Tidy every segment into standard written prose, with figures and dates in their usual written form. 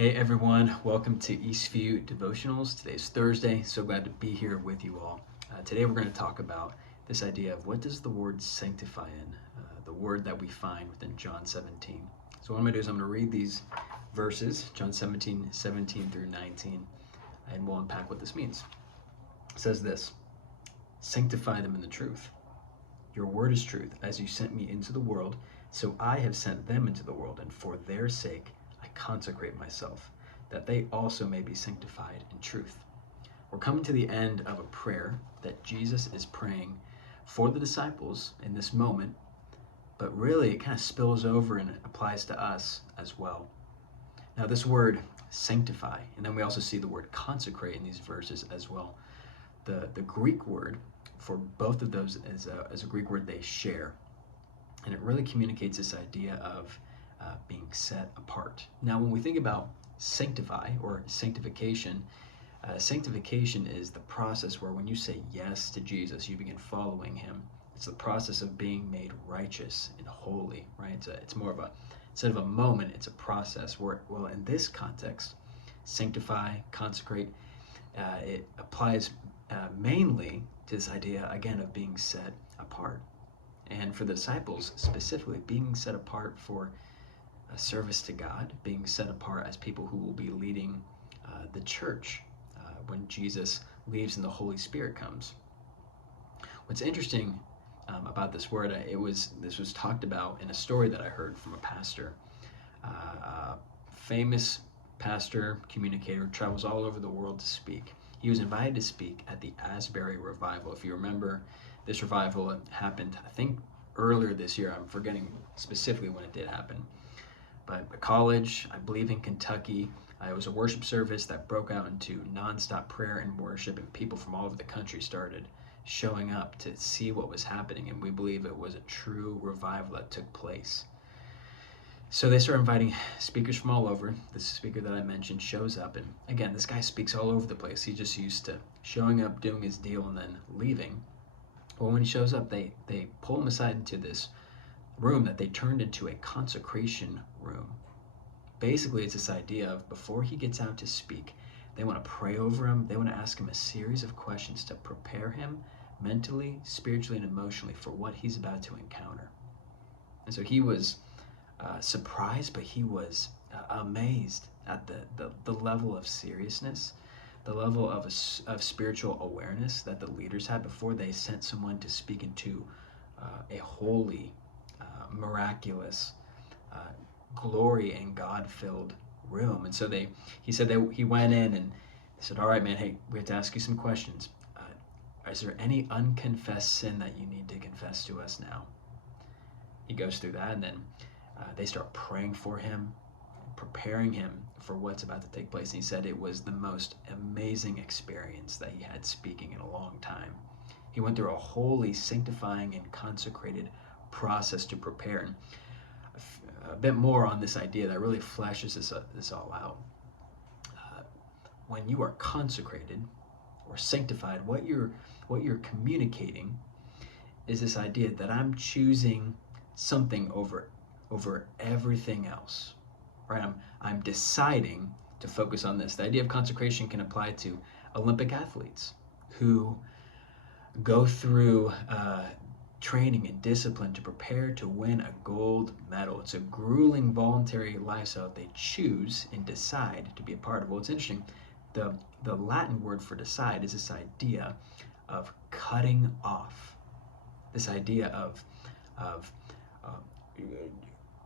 Hey everyone, welcome to Eastview Devotionals. Today's Thursday, so glad to be here with you all. Today we're going to talk about this idea of what does the word sanctify in, the word that we find within John 17. So what I'm going to do is I'm going to read these verses, John 17 through 19, and we'll unpack what this means. It says this, sanctify them in the truth. Your word is truth. As you sent me into the world, so I have sent them into the world, and for their sake I consecrate myself, that they also may be sanctified in truth. We're coming to the end of a prayer that Jesus is praying for the disciples in this moment, but really it kind of spills over and it applies to us as well. Now this word sanctify, and then we also see the word consecrate in these verses as well. The Greek word for both of those is a Greek word they share, and it really communicates this idea of being set apart. Now when we think about sanctify or sanctification, sanctification is the process where when you say yes to Jesus, you begin following him. It's the process of being made righteous and holy, right? It's more of a, instead of a moment, it's a process where, well, in this context, sanctify, consecrate, it applies mainly to this idea, again, of being set apart. And for the disciples, specifically, being set apart for a service to God, being set apart as people who will be leading the church when Jesus leaves and the Holy Spirit comes. What's interesting about this word, this was talked about in a story that I heard from a pastor, famous pastor, communicator, travels all over the world to speak. He was invited to speak at the Asbury revival. If you remember, this revival happened, I think, earlier this year. I'm forgetting specifically when it did happen. But a college, I believe in Kentucky, it was a worship service that broke out into nonstop prayer and worship, and people from all over the country started showing up to see what was happening, and we believe it was a true revival that took place. So they start inviting speakers from all over. This speaker that I mentioned shows up, and again, this guy speaks all over the place. He's just used to showing up, doing his deal, and then leaving. Well, when he shows up, they pull him aside into this room that they turned into a consecration room. Basically, it's this idea of before he gets out to speak, they want to pray over him. They want to ask him a series of questions to prepare him mentally, spiritually, and emotionally for what he's about to encounter. And so he was surprised, but he was amazed at the level of seriousness, the level of spiritual awareness that the leaders had before they sent someone to speak into a holy, miraculous, glory and God-filled room. And so he said that he went in and they said, all right, man, hey, we have to ask you some questions. Is there any unconfessed sin that you need to confess to us now? He goes through that, and then they start praying for him, preparing him for what's about to take place. And he said it was the most amazing experience that he had speaking in a long time. He went through a holy, sanctifying, and consecrated process to prepare. And a bit more on this idea that really fleshes this all out. When you are consecrated or sanctified, what you're communicating is this idea that I'm choosing something over everything else, right? I'm deciding to focus on this. The idea of consecration can apply to Olympic athletes who go through training and discipline to prepare to win a gold medal. It's a grueling voluntary lifestyle they choose and decide to be a part of. Well, it's interesting. The Latin word for decide is this idea of cutting off. This idea of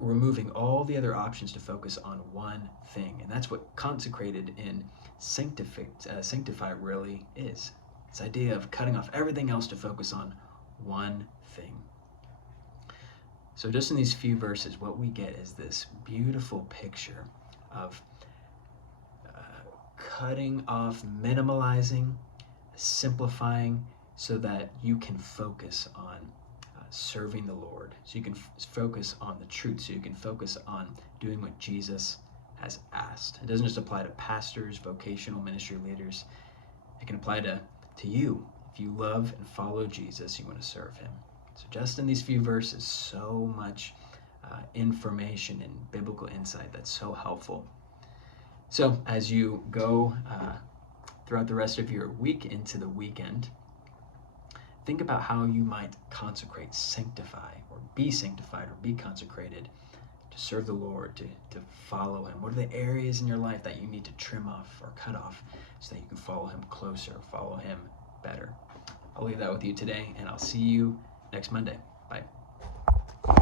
removing all the other options to focus on one thing. And that's what consecrated and sanctify really is. This idea of cutting off everything else to focus on one thing. So just in these few verses, what we get is this beautiful picture of cutting off, minimalizing, simplifying, so that you can focus on serving the Lord, so you can focus on the truth, so you can focus on doing what Jesus has asked. It doesn't just apply to pastors, vocational ministry leaders. It can apply to you. If you love and follow Jesus, you want to serve him. So just in these few verses, so much information and biblical insight that's so helpful. So as you go throughout the rest of your week into the weekend, think about how you might consecrate, sanctify, or be consecrated to serve the Lord, to follow Him. What are the areas in your life that you need to trim off or cut off so that you can follow Him closer, follow Him better? I'll leave that with you today, and I'll see you next Monday. Bye.